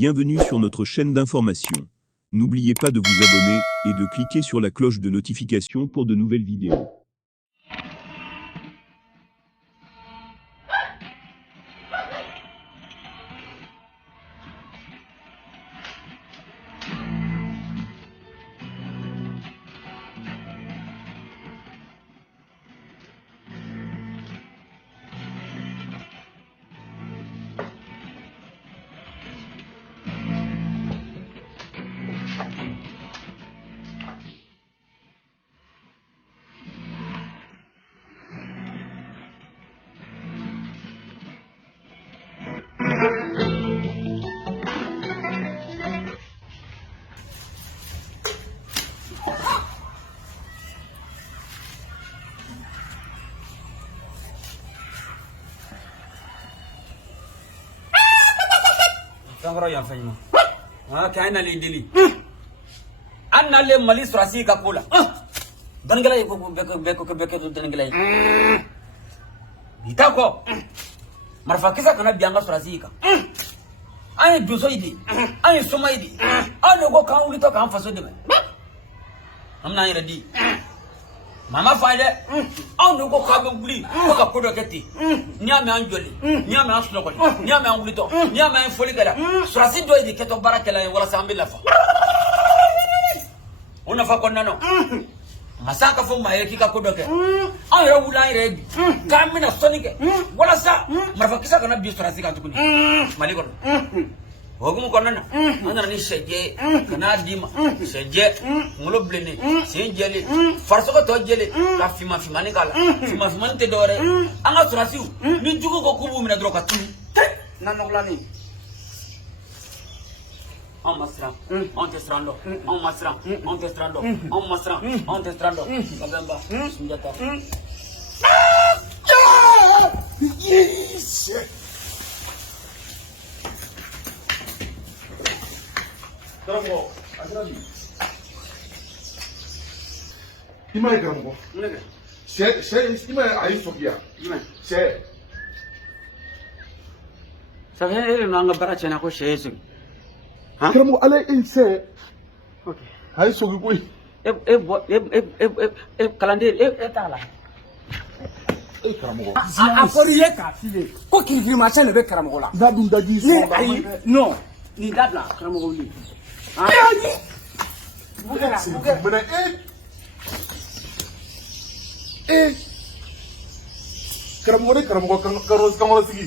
Bienvenue sur notre chaîne d'information. N'oubliez pas de vous abonner et de cliquer sur la cloche de notification pour de nouvelles vidéos. Sangro yang fanya. Kaina le dili. Anna le mali surasi ka kula. Dangala ko beko to dangala. Bita ko. Marfa kisa kana bianga surasi ka. Ai duso idi. Ai soma idi. Ano ko kan uli to kan faso de. Amna ira di. Mama faide. Ano ko ka be uli ko ka kodo keti. Nyame anjoli. Nyame aslokoli. Nyame uli to. Nyame foli kada. Surasi do idi keto barakela wala sambila fa. Una fa konna no. Masaka fo ma yeki ka kodo ke. An yera wula ira di. Kamina sonike. Wala sa marfa kisa kana bi surasi ka tukuni. Mali ko. Hogumu konna na. Ana ni seje kana dima. Seje ngulo blene. Senjeli. Farso ko to jeli. La fima ni kala. Fima te dore. Anga surasi ni jugo ko kubu mina droka tu. Nanolani. On masra, on te strando, on masra, on te strando, on masra, on te strando. Kabamba, sunjata. Yes. Karamɔgɔ, a sera bi. I m'a ye karamɔgɔ. Sɛ i m'a ye a y'i sɔgi yan. Sɛ. Ça fait ele no anga bara chena ko shesu. Ha? Karamɔgɔ ala e sɛ. Okay. A y'i sɔgi koyi. Calendrier tala. E karamɔgɔ. A fɔra i ye k'a file ko kirikirimasiɲɛ de bɛ karamɔgɔ la. N'a dun daji Ne sɔrɔ. ayi non nin dabila karamɔgɔ wuli. Mɛnɛ karamɔgɔ ni karamɔgɔ kankɔrɔ sigi.